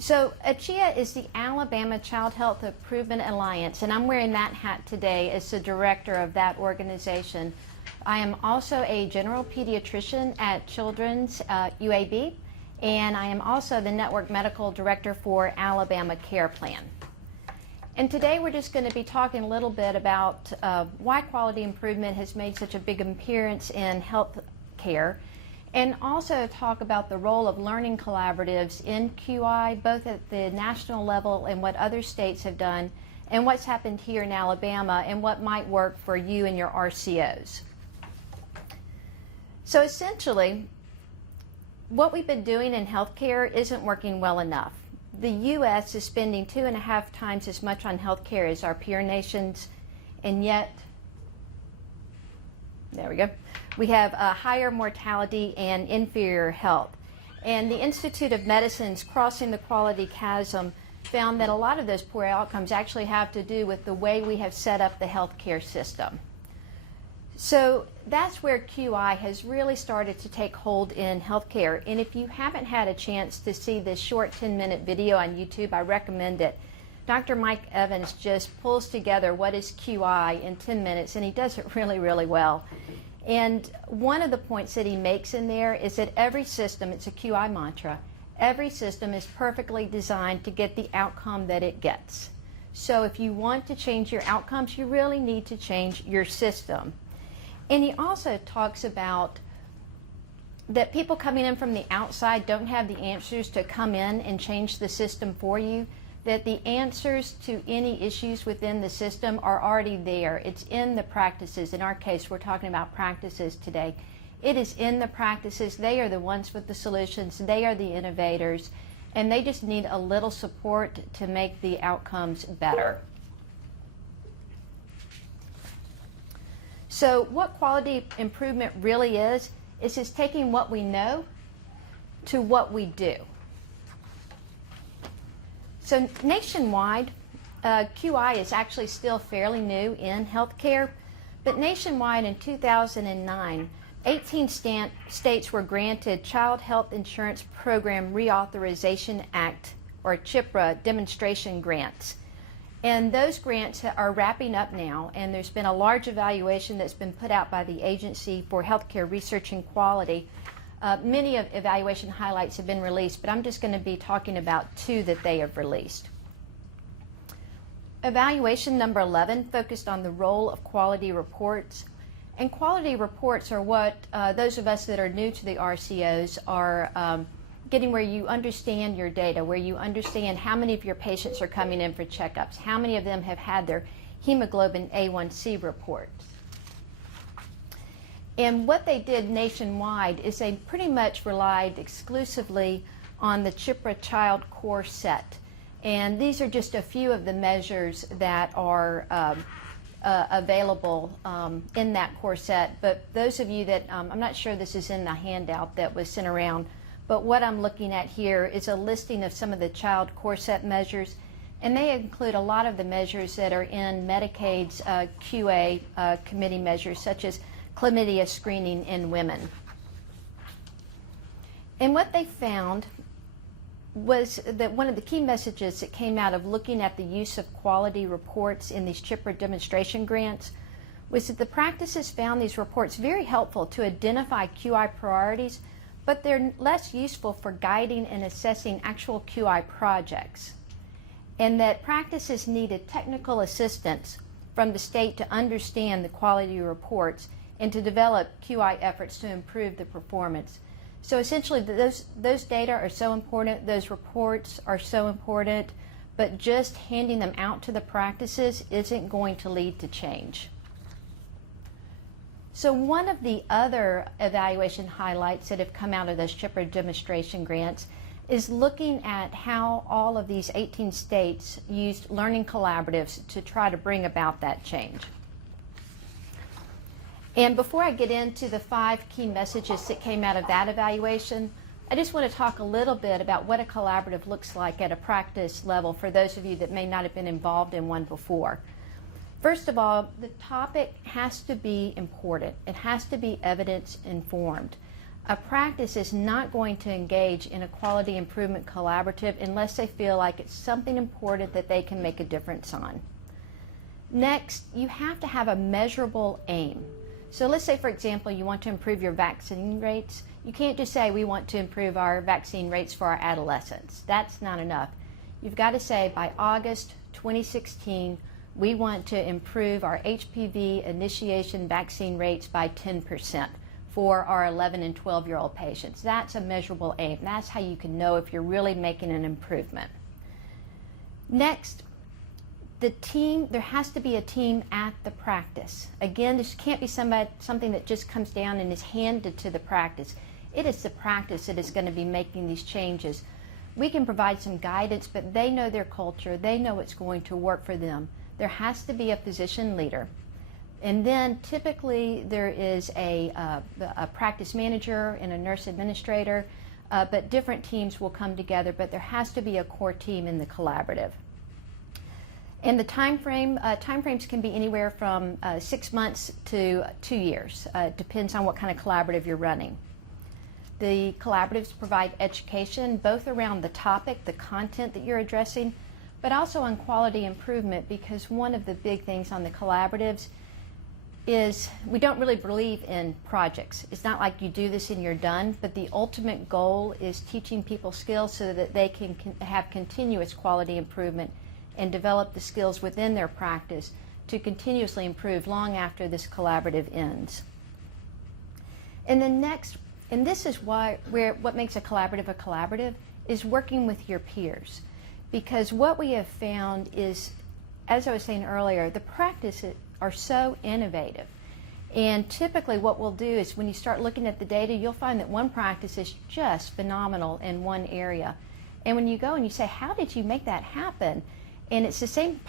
So ACHIA is the Alabama Child Health Improvement Alliance, and I'm wearing that hat today as the director of that organization. I am also a general pediatrician at Children's UAB, and I am also the network medical director for Alabama Care Plan. And today we're just going to be talking a little bit about why quality improvement has made such a big appearance in health care, and also talk about the role of learning collaboratives in QI, both at the national level and what other states have done, and what's happened here in Alabama and what might work for you and your RCOs. So essentially, what we've been doing in healthcare isn't working well enough. The U.S. is spending 2.5 times as much on healthcare as our peer nations, and yet, there we go, we have a higher mortality and inferior health. And the Institute of Medicine's Crossing the Quality Chasm found that a lot of those poor outcomes actually have to do with the way we have set up the healthcare system. So that's where QI has really started to take hold in healthcare. And if you haven't had a chance to see this short 10-minute video on YouTube, I recommend it. Dr. Mike Evans just pulls together what is QI in 10 minutes, and he does it really, really well. And one of the points that he makes in there is that every system, it's a QI mantra, every system is perfectly designed to get the outcome that it gets. So if you want to change your outcomes, you really need to change your system. And he also talks about that people coming in from the outside don't have the answers to come in and change the system for you, that the answers to any issues within the system are already there. It's in the practices. In our case, we're talking about practices today. It is in the practices. They are the ones with the solutions. They are the innovators, and they just need a little support to make the outcomes better. So what quality improvement really is just taking what we know to what we do. So nationwide, QI is actually still fairly new in healthcare, but nationwide in 2009, 18 states were granted Child Health Insurance Program Reauthorization Act, or CHIPRA, demonstration grants. And those grants are wrapping up now, and there's been a large evaluation that's been put out by the Agency for Healthcare Research and Quality. Many of evaluation highlights have been released, but I'm just going to be talking about 2 that they have released. Evaluation number 11 focused on the role of quality reports. And quality reports are what those of us that are new to the RCOs are getting, where you understand your data, where you understand how many of your patients are coming in for checkups, how many of them have had their hemoglobin A1C reports. And what they did nationwide is they pretty much relied exclusively on the CHIPRA Child Core Set. And these are just a few of the measures that are available in that core set. But those of you that, I'm not sure this is in the handout that was sent around, but what I'm looking at here is a listing of some of the Child Core Set measures. And they include a lot of the measures that are in Medicaid's QA committee measures, such as chlamydia screening in women. And what they found was that one of the key messages that came out of looking at the use of quality reports in these CHIPRA demonstration grants was that the practices found these reports very helpful to identify QI priorities, but they're less useful for guiding and assessing actual QI projects. And that practices needed technical assistance from the state to understand the quality reports and to develop QI efforts to improve the performance. So essentially, those data are so important, those reports are so important, but just handing them out to the practices isn't going to lead to change. So one of the other evaluation highlights that have come out of those CHIPRA demonstration grants is looking at how all of these 18 states used learning collaboratives to try to bring about that change. And before I get into the 5 key messages that came out of that evaluation, I just want to talk a little bit about what a collaborative looks like at a practice level for those of you that may not have been involved in one before. First of all, the topic has to be important. It has to be evidence informed. A practice is not going to engage in a quality improvement collaborative unless they feel like it's something important that they can make a difference on. Next, you have to have a measurable aim. So let's say, for example, you want to improve your vaccine rates. You can't just say, we want to improve our vaccine rates for our adolescents. That's not enough. You've got to say, by August 2016, we want to improve our HPV initiation vaccine rates by 10% for our 11 and 12-year-old patients. That's a measurable aim. That's how you can know if you're really making an improvement. Next, the team, there has to be a team at the practice. Again, this can't be something that just comes down and is handed to the practice. It is the practice that is going to be making these changes. We can provide some guidance, but they know their culture. They know what's going to work for them. There has to be a physician leader. And then typically there is a practice manager and a nurse administrator, but different teams will come together, but there has to be a core team in the collaborative. And the timeframes can be anywhere from 6 months to 2 years. Depends on what kind of collaborative you're running. The collaboratives provide education both around the topic, the content that you're addressing, but also on quality improvement, because one of the big things on the collaboratives is we don't really believe in projects. It's not like you do this and you're done, but the ultimate goal is teaching people skills so that they can have continuous quality improvement and develop the skills within their practice to continuously improve long after this collaborative ends. And then next, and this is what makes a collaborative is working with your peers. Because what we have found is, as I was saying earlier, the practices are so innovative. And typically what we'll do is when you start looking at the data, you'll find that one practice is just phenomenal in one area. And when you go and you say, how did you make that happen? And it's the same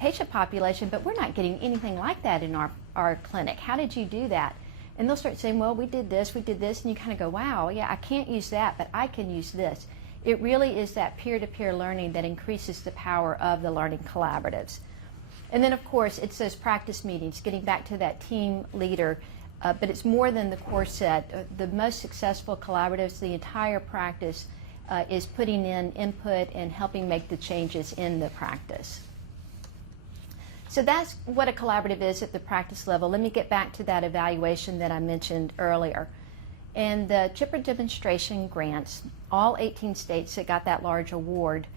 patient population, but we're not getting anything like that in our clinic. How did you do that? And they'll start saying, well, we did this, and you kind of go, wow, yeah, I can't use that, but I can use this. It really is that peer-to-peer learning that increases the power of the learning collaboratives. And then, of course, it's those practice meetings, getting back to that team leader, but it's more than the core set. The most successful collaboratives, the entire practice, is putting in input and helping make the changes in the practice. So that's what a collaborative is at the practice level. Let me get back to that evaluation that I mentioned earlier. And the CHIPR demonstration grants, all 18 states that got that large award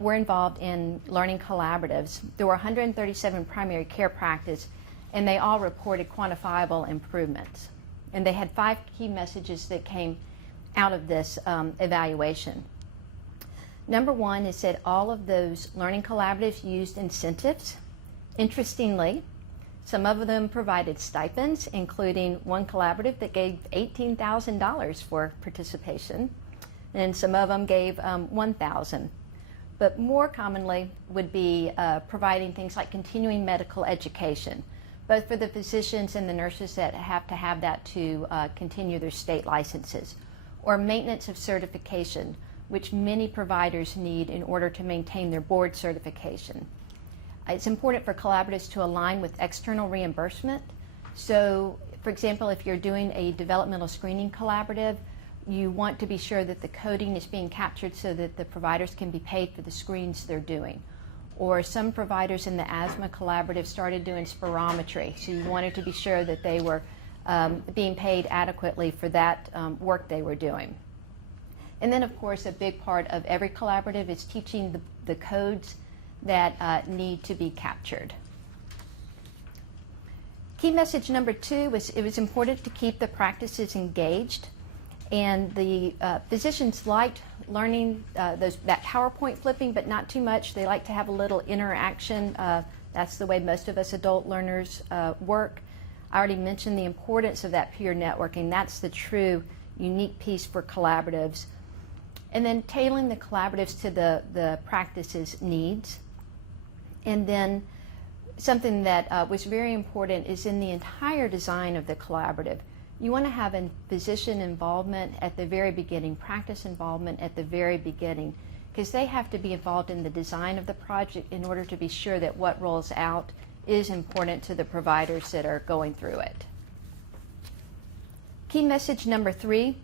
were involved in learning collaboratives. There were 137 primary care practices, and they all reported quantifiable improvements. And they had 5 key messages that came out of this evaluation. Number one is that all of those learning collaboratives used incentives. Interestingly, some of them provided stipends, including one collaborative that gave $18,000 for participation, and some of them gave $1,000. But more commonly would be providing things like continuing medical education, both for the physicians and the nurses that have to have that to continue their state licenses, or maintenance of certification, which many providers need in order to maintain their board certification. It's important for collaboratives to align with external reimbursement. So, for example, if you're doing a developmental screening collaborative, you want to be sure that the coding is being captured so that the providers can be paid for the screens they're doing. Or some providers in the asthma collaborative started doing spirometry, so you wanted to be sure that they were being paid adequately for that work they were doing. And then, of course, a big part of every collaborative is teaching the codes that need to be captured. Key message number 2 was it was important to keep the practices engaged, and the physicians liked learning that PowerPoint flipping, but not too much. They like to have a little interaction. That's the way most of us adult learners work. I already mentioned the importance of that peer networking. That's the true unique piece for collaboratives. And then tailoring the collaboratives to the practice's needs. And then something that was very important is in the entire design of the collaborative. You want to have a physician involvement at the very beginning, practice involvement at the very beginning, because they have to be involved in the design of the project in order to be sure that what rolls out is important to the providers that are going through it. Key message number 3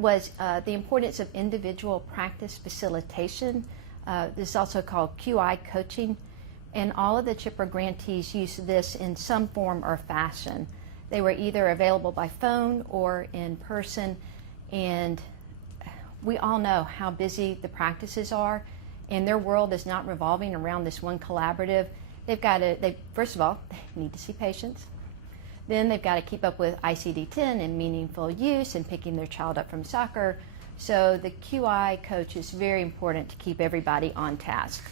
was the importance of individual practice facilitation. This is also called QI coaching, and all of the CHIPRA grantees use this in some form or fashion. They were either available by phone or in person, and we all know how busy the practices are, and their world is not revolving around this one collaborative. First of all, they need to see patients. Then they've got to keep up with ICD-10 and meaningful use and picking their child up from soccer. So the QI coach is very important to keep everybody on task.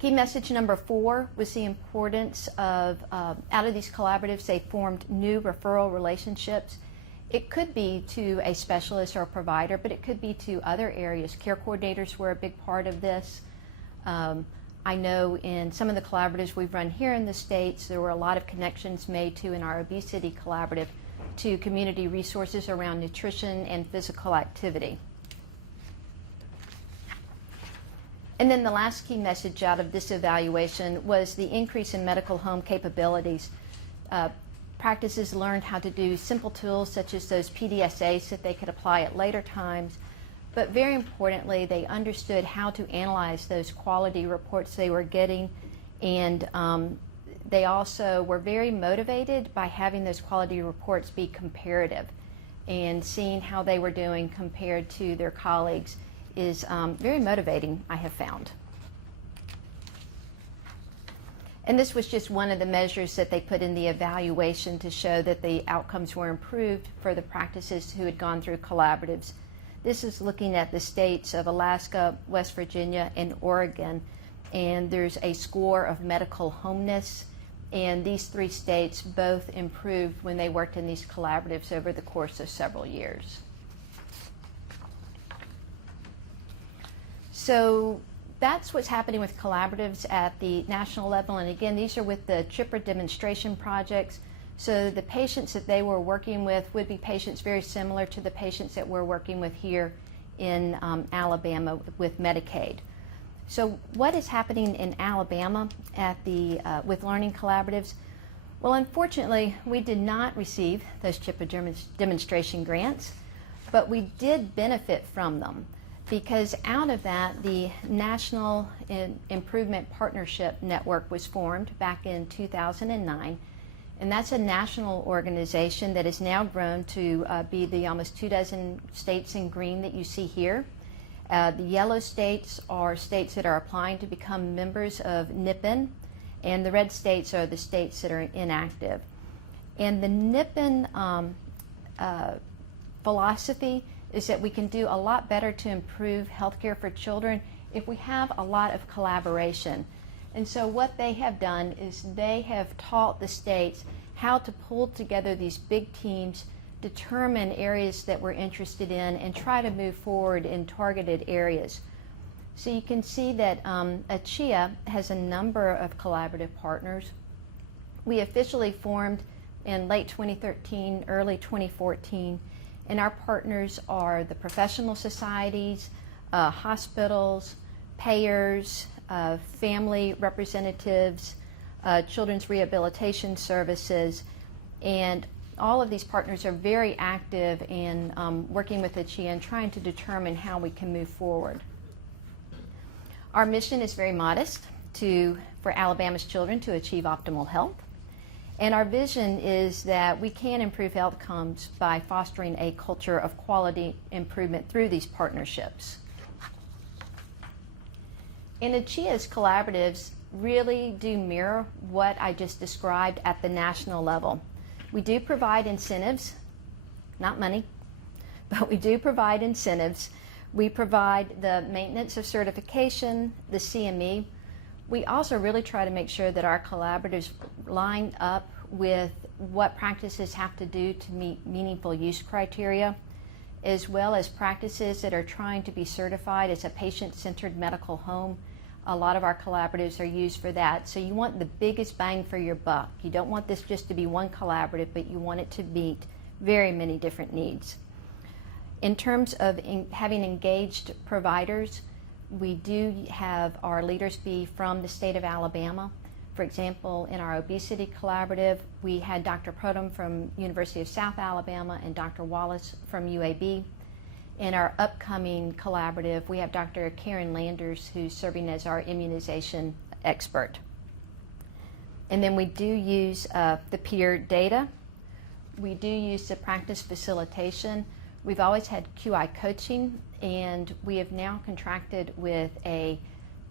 Key message number 4 was the importance of, out of these collaboratives, they formed new referral relationships. It could be to a specialist or a provider, but it could be to other areas. Care coordinators were a big part of this. I know in some of the collaboratives we've run here in the States, there were a lot of connections made to, in our obesity collaborative, to community resources around nutrition and physical activity. And then the last key message out of this evaluation was the increase in medical home capabilities. Practices learned how to do simple tools such as those PDSAs that they could apply at later times. But very importantly, they understood how to analyze those quality reports they were getting, and they also were very motivated by having those quality reports be comparative, and seeing how they were doing compared to their colleagues is very motivating, I have found. And this was just one of the measures that they put in the evaluation to show that the outcomes were improved for the practices who had gone through collaboratives. This is looking at the states of Alaska, West Virginia, and Oregon, and there's a score of medical homeness, and these 3 states both improved when they worked in these collaboratives over the course of several years. So that's what's happening with collaboratives at the national level, and again, these are with the CHIPRA demonstration projects. So the patients that they were working with would be patients very similar to the patients that we're working with here in Alabama with Medicaid. So what is happening in Alabama at the with learning collaboratives? Well, unfortunately, we did not receive those CHIPRA demonstration grants, but we did benefit from them, because out of that, the National Improvement Partnership Network was formed back in 2009. And that's a national organization that has now grown to be the almost 24 states in green that you see here. The yellow states are states that are applying to become members of NIPN, and the red states are the states that are inactive. And the NIPN philosophy is that we can do a lot better to improve healthcare for children if we have a lot of collaboration. And so what they have done is they have taught the states how to pull together these big teams, determine areas that we're interested in, and try to move forward in targeted areas. So you can see that ACHIA has a number of collaborative partners. We officially formed in late 2013, early 2014, and our partners are the professional societies, hospitals, payers, family representatives, children's rehabilitation services, and all of these partners are very active in working with ACHIA and trying to determine how we can move forward. Our mission is very modest, for Alabama's children to achieve optimal health, and our vision is that we can improve outcomes by fostering a culture of quality improvement through these partnerships. And ACHIA's collaboratives really do mirror what I just described at the national level. We do provide incentives, not money, but we do provide incentives. We provide the maintenance of certification, the CME. We also really try to make sure that our collaboratives line up with what practices have to do to meet meaningful use criteria, as well as practices that are trying to be certified as a patient-centered medical home. A lot of our collaboratives are used for that. So you want the biggest bang for your buck. You don't want this just to be one collaborative, but you want it to meet very many different needs. In terms of having engaged providers, we do have our leaders be from the state of Alabama. For example, in our Obesity Collaborative, we had Dr. Produm from University of South Alabama and Dr. Wallace from UAB. In our upcoming collaborative, we have Dr. Karen Landers, who's serving as our immunization expert. And then we do use the peer data. We do use the practice facilitation. We've always had QI coaching, and we have now contracted with a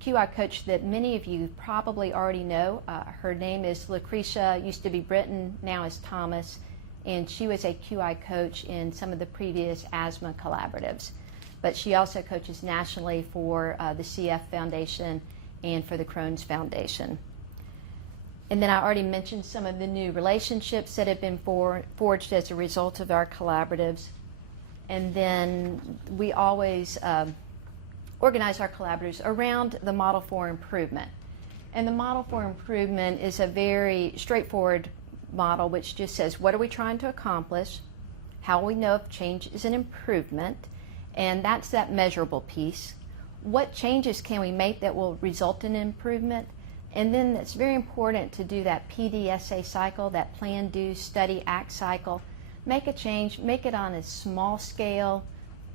QI coach that many of you probably already know. Her name is Lucretia, used to be Britton, now is Thomas, and she was a QI coach in some of the previous asthma collaboratives. But she also coaches nationally for the CF Foundation and for the Crohn's Foundation. And then I already mentioned some of the new relationships that have been forged as a result of our collaboratives. And then we always organize our collaboratives around the model for improvement. And the model for improvement is a very straightforward model which just says, what are we trying to accomplish? How will we know if change is an improvement? And that's that measurable piece. What changes can we make that will result in improvement? And then it's very important to do that PDSA cycle, that plan, do, study, act cycle. Make a change, make it on a small scale,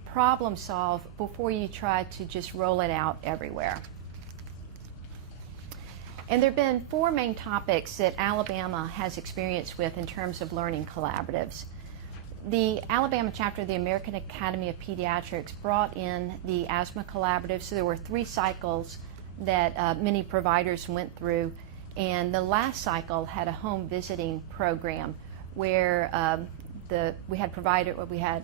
problem solve before you try to just roll it out everywhere. And there have been 4 main topics that Alabama has experience with in terms of learning collaboratives. The Alabama chapter of the American Academy of Pediatrics brought in the asthma collaborative, so there were 3 cycles that many providers went through, and the last cycle had a home visiting program where we had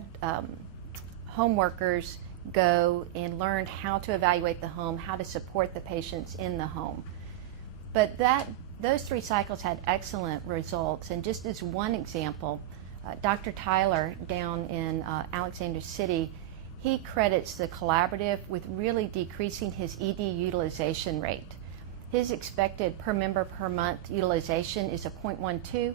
home workers go and learn how to evaluate the home, how to support the patients in the home. But those 3 cycles had excellent results, and just as one example, Dr. Tyler down in Alexander City, he credits the collaborative with really decreasing his ED utilization rate. His expected per member per month utilization is a 0.12,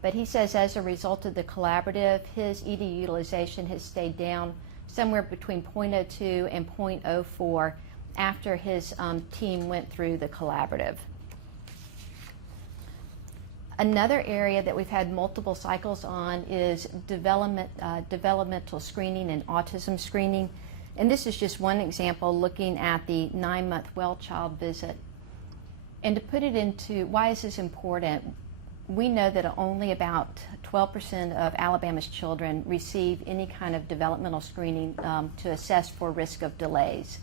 but he says as a result of the collaborative, his ED utilization has stayed down somewhere between 0.02 and 0.04 after his team went through the collaborative. Another area that we've had multiple cycles on is developmental screening and autism screening. And this is just one example looking at the 9-month well child visit. And to put it into why is this important, we know that only about 12% of Alabama's children receive any kind of developmental screening to assess for risk of delays.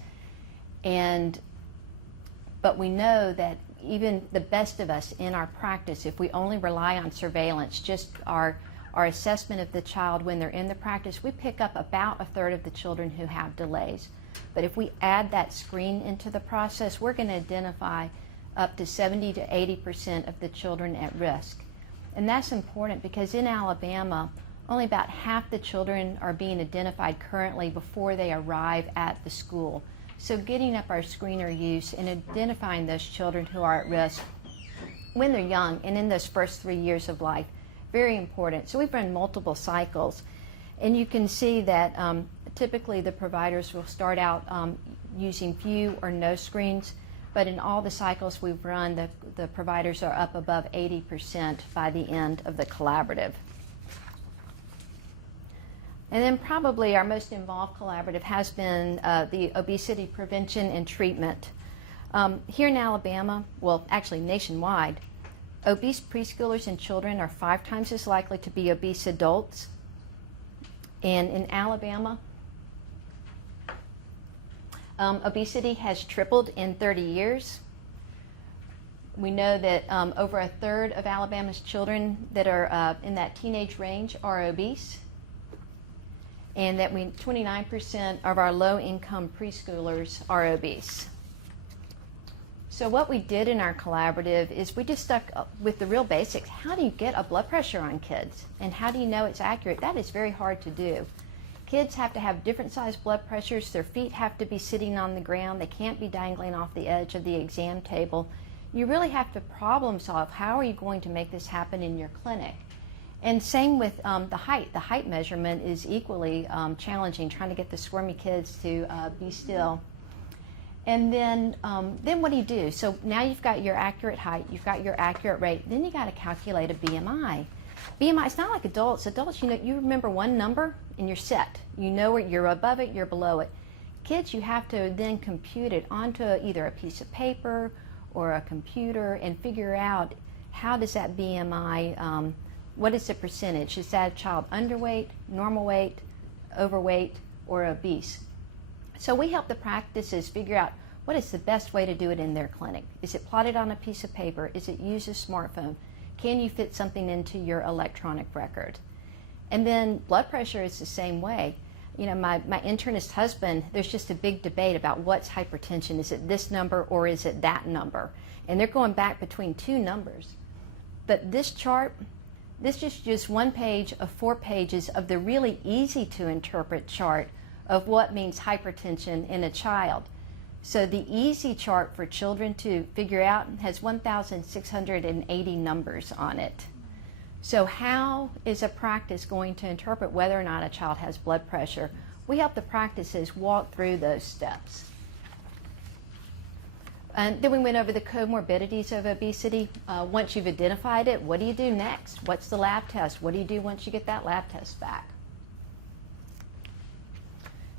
But we know that even the best of us in our practice, if we only rely on surveillance, just our assessment of the child when they're in the practice, we pick up about 1/3 of the children who have delays. But if we add that screen into the process, we're going to identify up to 70 to 80% of the children at risk. And that's important because in Alabama, only about half the children are being identified currently before they arrive at the school. So getting up our screener use and identifying those children who are at risk when they're young and in those first 3 years of life, very important. So we've run multiple cycles, and you can see that typically the providers will start out using few or no screens, but in all the cycles we've run, the providers are up above 80% by the end of the collaborative. And then probably our most involved collaborative has been the obesity prevention and treatment. Here in Alabama, well, actually nationwide, obese preschoolers and children are 5 times as likely to be obese adults. And in Alabama, obesity has tripled in 30 years. We know that over 1/3 of Alabama's children that are in that teenage range are obese, and that 29% of our low-income preschoolers are obese. So what we did in our collaborative is we just stuck with the real basics. How do you get a blood pressure on kids? And how do you know it's accurate? That is very hard to do. Kids have to have different size blood pressures. Their feet have to be sitting on the ground. They can't be dangling off the edge of the exam table. You really have to problem solve. How are you going to make this happen in your clinic? And same with the height. The height measurement is equally challenging, trying to get the squirmy kids to be still. And then what do you do? So now you've got your accurate height, you've got your accurate weight, then you got to calculate a BMI. BMI, it's not like adults. Adults, you remember one number and you're set. You know where you're above it, you're below it. Kids, you have to then compute it onto either a piece of paper or a computer and figure out how does that BMI, what is the percentage? Is that child underweight, normal weight, overweight, or obese? So we help the practices figure out what is the best way to do it in their clinic. Is it plotted on a piece of paper? Is it use a smartphone? Can you fit something into your electronic record? And then blood pressure is the same way. My internist husband, there's just a big debate about what's hypertension. Is it this number or is it that number? And they're going back between two numbers. But this chart, this is just one page of 4 pages of the really easy to interpret chart of what means hypertension in a child. So the easy chart for children to figure out has 1,680 numbers on it. So how is a practice going to interpret whether or not a child has blood pressure? We help the practices walk through those steps. And then we went over the comorbidities of obesity. Once you've identified it, what do you do next? What's the lab test? What do you do once you get that lab test back?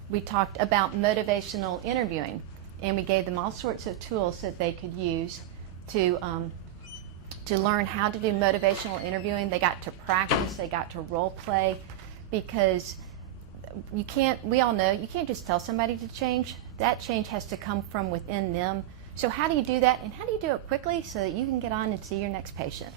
We talked about motivational interviewing, and we gave them all sorts of tools that they could use to learn how to do motivational interviewing. They got to practice, they got to role play, because we all know, you can't just tell somebody to change. That change has to come from within them. So how do you do that, and how do you do it quickly so that you can get on and see your next patient?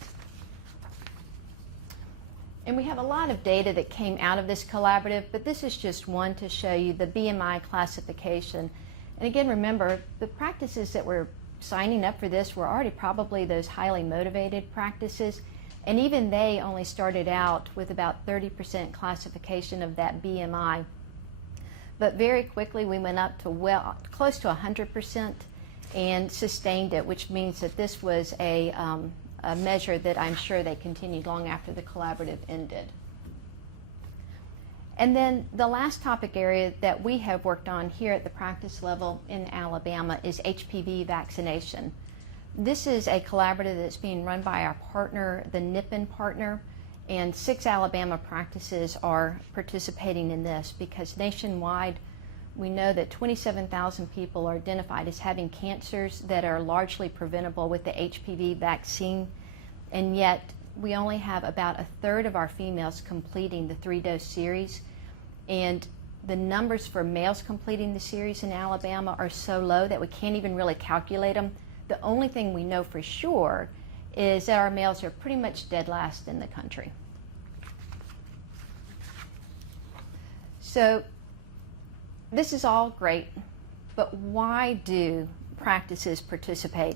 And we have a lot of data that came out of this collaborative, but this is just one to show you the BMI classification. And again, remember, the practices that were signing up for this were already probably those highly motivated practices, and even they only started out with about 30% classification of that BMI. But very quickly we went up to close to 100% and sustained it, which means that this was a measure that I'm sure they continued long after the collaborative ended. And then the last topic area that we have worked on here at the practice level in Alabama is HPV vaccination. This is a collaborative that's being run by our partner, the Nippon partner, and 6 Alabama practices are participating in this because nationwide we know that 27,000 people are identified as having cancers that are largely preventable with the HPV vaccine, and yet we only have about 1/3 of our females completing the 3-dose series, and the numbers for males completing the series in Alabama are so low that we can't even really calculate them. The only thing we know for sure is that our males are pretty much dead last in the country. So this is all great, but why do practices participate?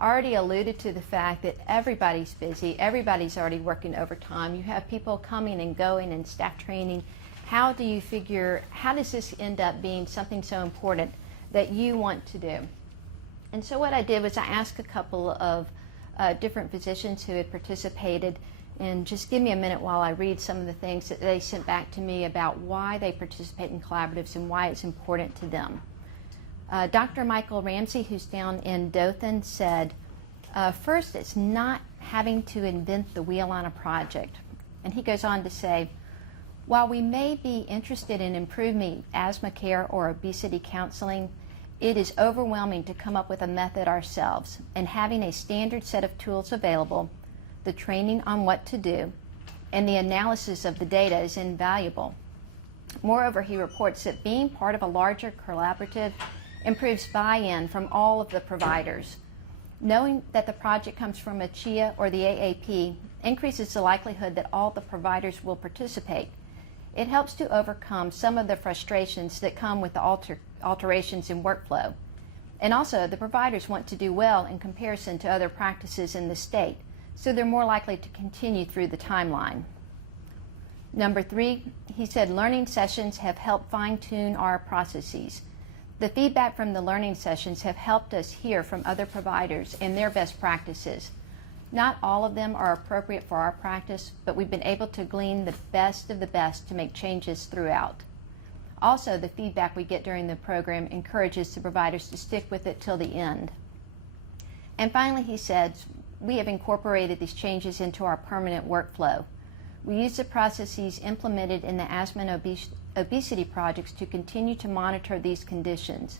I already alluded to the fact that everybody's busy, everybody's already working overtime. You have people coming and going and staff training. How does this end up being something so important that you want to do? And so what I did was I asked a couple of different physicians who had participated, and just give me a minute while I read some of the things that they sent back to me about why they participate in collaboratives and why it's important to them. Dr. Michael Ramsey, who's down in Dothan, said, first, it's not having to invent the wheel on a project. And he goes on to say, while we may be interested in improving asthma care or obesity counseling, it is overwhelming to come up with a method ourselves, and having a standard set of tools available, the training on what to do, and the analysis of the data is invaluable. Moreover, he reports that being part of a larger collaborative improves buy-in from all of the providers. Knowing that the project comes from ACHIA or the AAP increases the likelihood that all the providers will participate. It helps to overcome some of the frustrations that come with the alterations in workflow. And also, the providers want to do well in comparison to other practices in the state, so they're more likely to continue through the timeline. Number 3, he said learning sessions have helped fine-tune our processes. The feedback from the learning sessions have helped us hear from other providers and their best practices. Not all of them are appropriate for our practice, but we've been able to glean the best of the best to make changes throughout. Also, the feedback we get during the program encourages the providers to stick with it till the end. And finally, he said, we have incorporated these changes into our permanent workflow. We use the processes implemented in the asthma and obesity projects to continue to monitor these conditions.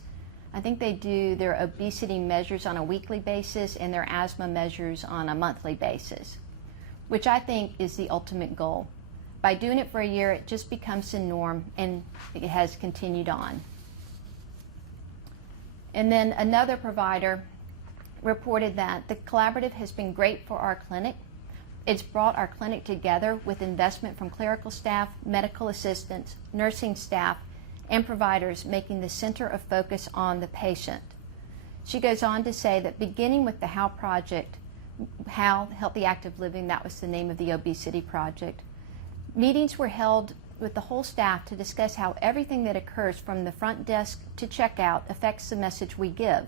I think they do their obesity measures on a weekly basis and their asthma measures on a monthly basis, which I think is the ultimate goal. By doing it for a year, it just becomes the norm, and it has continued on. And then another provider reported that the collaborative has been great for our clinic. It's brought our clinic together with investment from clerical staff, medical assistants, nursing staff, and providers, making the center of focus on the patient. She goes on to say that beginning with the HOW project, HOW, Healthy Active Living, that was the name of the obesity project, meetings were held with the whole staff to discuss how everything that occurs from the front desk to checkout affects the message we give.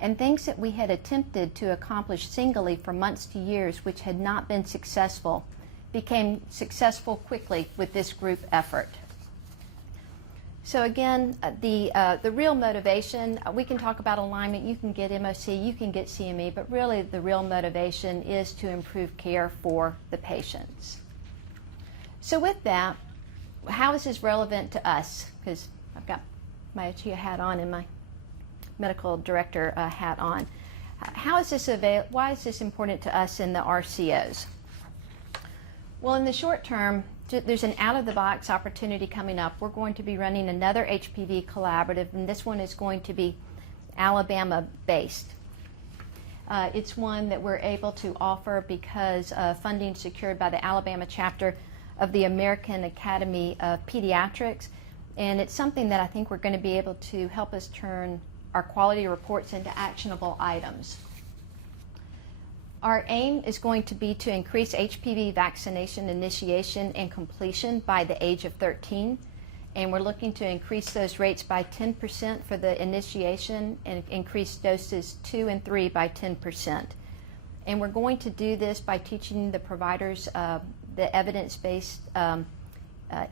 And things that we had attempted to accomplish singly for months to years, which had not been successful, became successful quickly with this group effort. So again, the real motivation, we can talk about alignment, you can get MOC, you can get CME, but really the real motivation is to improve care for the patients. So with that, how is this relevant to us? Because I've got my ACHIA hat on and my medical director hat on. How is this why is this important to us in the RCOs? Well, in the short term, there's an out-of-the-box opportunity coming up. We're going to be running another HPV Collaborative, and this one is going to be Alabama-based. It's one that we're able to offer because of funding secured by the Alabama chapter of the American Academy of Pediatrics, and it's something that I think we're going to be able to help us turn our quality reports into actionable items. Our aim is going to be to increase HPV vaccination initiation and completion by the age of 13, and we're looking to increase those rates by 10% for the initiation and increase doses 2 and 3 by 10%. And we're going to do this by teaching the providers the evidence-based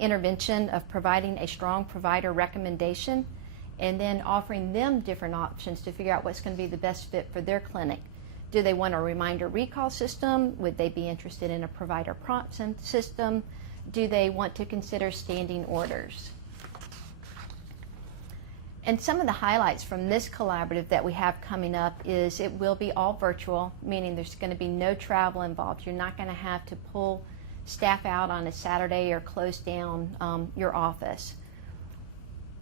intervention of providing a strong provider recommendation, and then offering them different options to figure out what's going to be the best fit for their clinic. Do they want a reminder recall system? Would they be interested in a provider prompt system? Do they want to consider standing orders? And some of the highlights from this collaborative that we have coming up is it will be all virtual, meaning there's going to be no travel involved. You're not going to have to pull staff out on a Saturday or close down your office.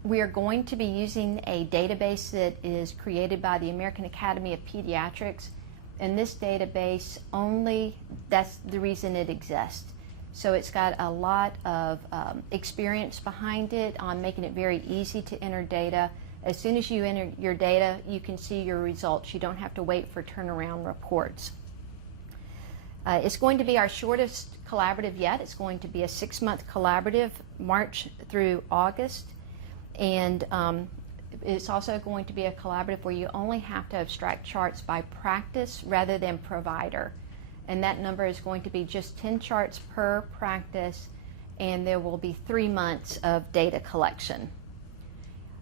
We are going to be using a database that is created by the American Academy of Pediatrics, and this database only, that's the reason it exists. So it's got a lot of experience behind it on making it very easy to enter data. As soon as you enter your data, you can see your results. You don't have to wait for turnaround reports. It's going to be our shortest collaborative yet. It's going to be a 6-month collaborative, March through August. And it's also going to be a collaborative where you only have to abstract charts by practice rather than provider. And that number is going to be just 10 charts per practice, and there will be 3 months of data collection.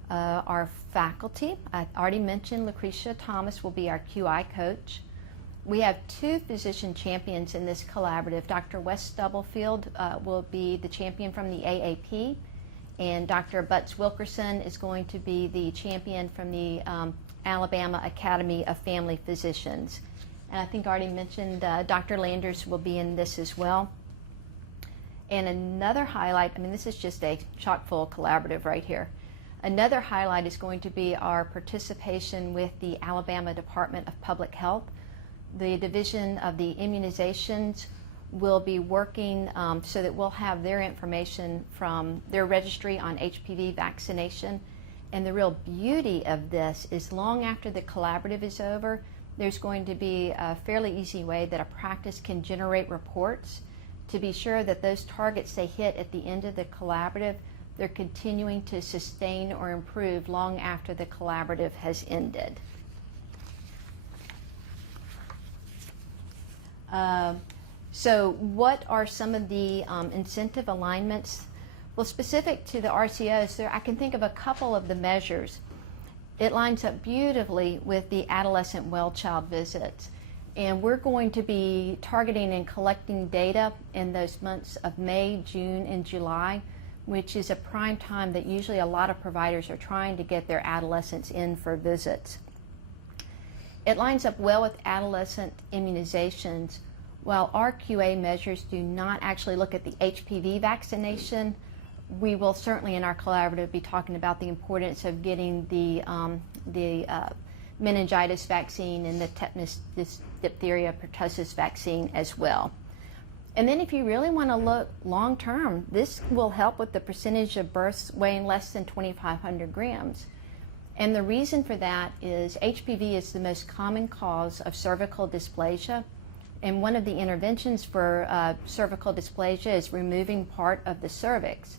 Our faculty, I already mentioned Lucretia Thomas will be our QI coach. We have 2 physician champions in this collaborative. Dr. Wes Stubblefield will be the champion from the AAP, and Dr. Butts Wilkerson is going to be the champion from the Alabama Academy of Family Physicians. And I think I already mentioned Dr. Landers will be in this as well. And another highlight, I mean, this is just a chock-full collaborative right here. Another highlight is going to be our participation with the Alabama Department of Public Health. The Division of the Immunizations will be working so that we'll have their information from their registry on HPV vaccination. And the real beauty of this is long after the collaborative is over, there's going to be a fairly easy way that a practice can generate reports to be sure that those targets they hit at the end of the collaborative, they're continuing to sustain or improve long after the collaborative has ended. So what are some of the incentive alignments? Well, specific to the RCOs, I can think of a couple of the measures. It lines up beautifully with the adolescent well child visits. And we're going to be targeting and collecting data in those months of May, June, and July, which is a prime time that usually a lot of providers are trying to get their adolescents in for visits. It lines up well with adolescent immunizations. While our QA measures do not actually look at the HPV vaccination, we will certainly in our collaborative be talking about the importance of getting the meningitis vaccine and the tetanus, diphtheria, pertussis vaccine as well. And then if you really want to look long term, this will help with the percentage of births weighing less than 2,500 grams. And the reason for that is HPV is the most common cause of cervical dysplasia. And one of the interventions for cervical dysplasia is removing part of the cervix.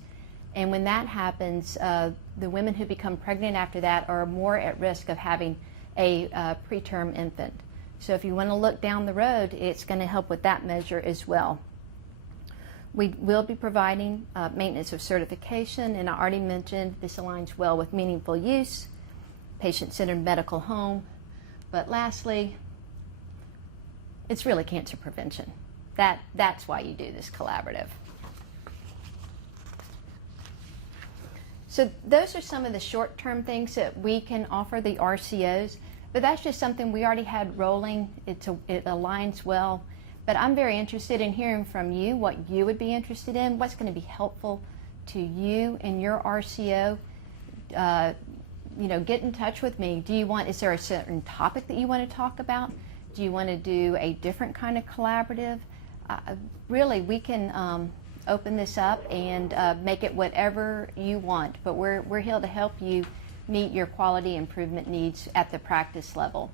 And when that happens, the women who become pregnant after that are more at risk of having a preterm infant. So if you want to look down the road, it's going to help with that measure as well. We will be providing maintenance of certification, and I already mentioned this aligns well with meaningful use, patient-centered medical home, but lastly, it's really cancer prevention. That's why you do this collaborative. So those are some of the short-term things that we can offer the RCOs, but that's just something we already had rolling. It aligns well, but I'm very interested in hearing from you what you would be interested in, what's going to be helpful to you in your RCO. You know, get in touch with me. Is there a certain topic that you want to talk about? Do you want to do a different kind of collaborative? Really, we can open this up and make it whatever you want, but we're here to help you meet your quality improvement needs at the practice level.